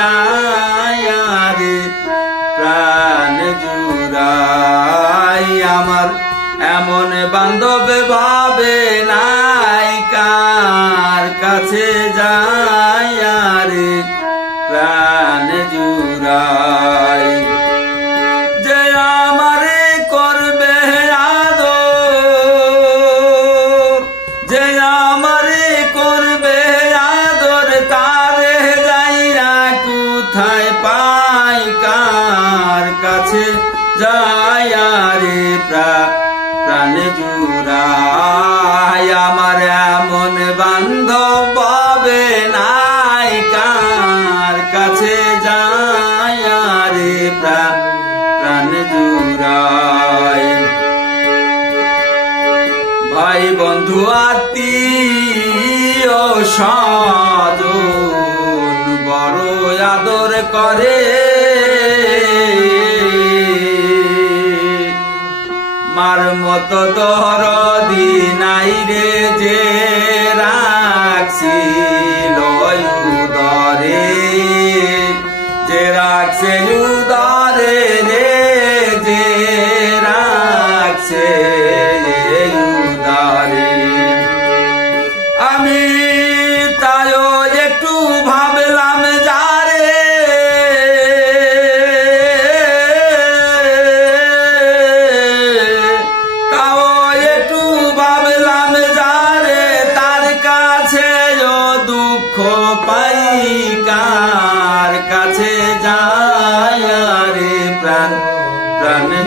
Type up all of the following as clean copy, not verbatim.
যায় রে প্রাণ জুড়াই আমার এমন বান্ধব ভাবে নাই কার কাছে যায় রে প্রাণ জুড়াই যে আমারে করবে আদর যে আমারে করবে আদর তারে যাইয়া কোথায় পাই কার কাছে যায় রে প্রাণ জুড়াই আমার এমন বান্ধব পাবে নাই কার কাছে যায় রে প্রাণ জুড়াই ভাই বন্ধু আত্মীয় স্বজন বড় আদর করে মার মতো দরদি নাই রে যে রাখছিল উদরে যে রাখছে উদরে রে যে রাখছে উদরে আমি তাইও একটু ভাবলাম যারে তাও একটু ভাবলাম যারে তার কাছে দুঃখ পাই কার কাছে যায় রে প্রাণ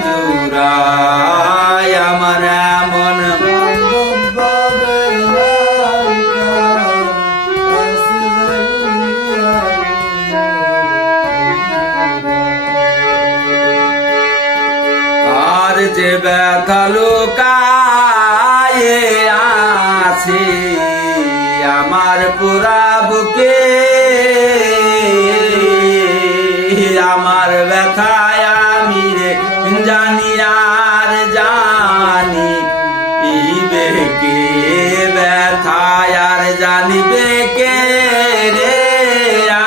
জুড়াই আমার এমন আর যে ব্যথা লুকায়ে আছে আমার পুরা বুকে আমার ব্যথায় আমি রে জানি আর জানি ইবে কে ব্যথায় আর জানিবে কে রে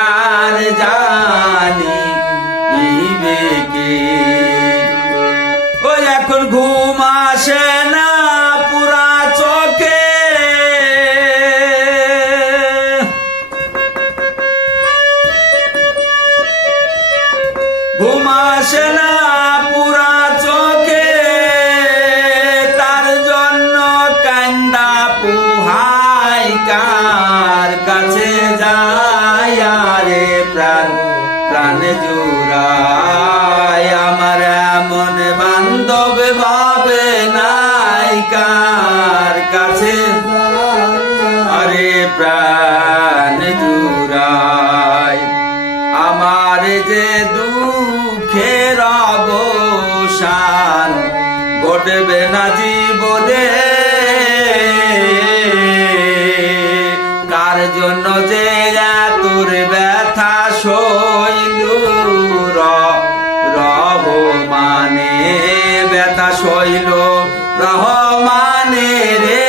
আর জানি ইবে কে ওই এখন ঘুম আসে না পুরা চোখে ঘুম আসে না পুরা চোখে তার জন্য কান্দা পুহাই কার কাছে যায় রে প্রাণ জুড়াই আমার এমন বান্ধব ভাবে নাই কার কাছে আরে প্রাণ জুড়াই আমার যে দুঃখের অবসান ঘটবে না জীবনে কার জন্য যে তোর ব্যথা সইল রহমানে ব্যথা সইল রহমানে রে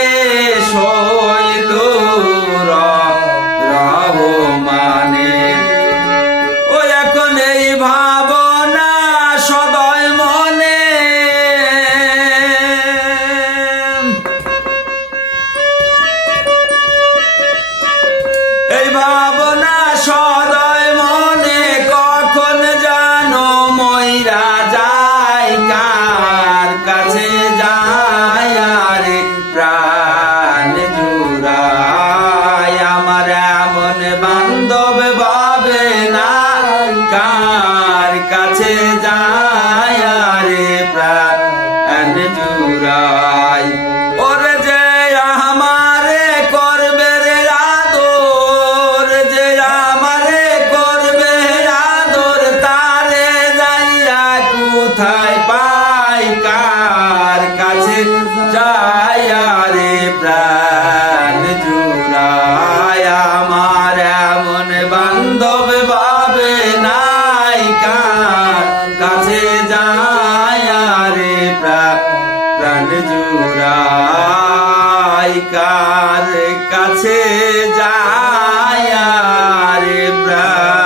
সইল রহমানে ও এখন এই ভাবনা সদয় মনে এই ভাবনা সদয় মনে কখন জানো মইরা যায় কার কাছে যায় রে প্রাণ জুড়াই আমার এমন বান্ধব ভাবে না কার কাছে যায় রে প্রাণ জুড়াই ওরে যে আমারে করবে রে আদর যে আমারে করবে আদর তারে যাইয়া কোথায় পাই কার কাছে যায় রে প্রাণ জুড়াই আমার এমন বান্ধব ভাবে নাই কার কাছে যায় রে প্রাণ জুড়াই কার কাছে যায় রে প্রাণ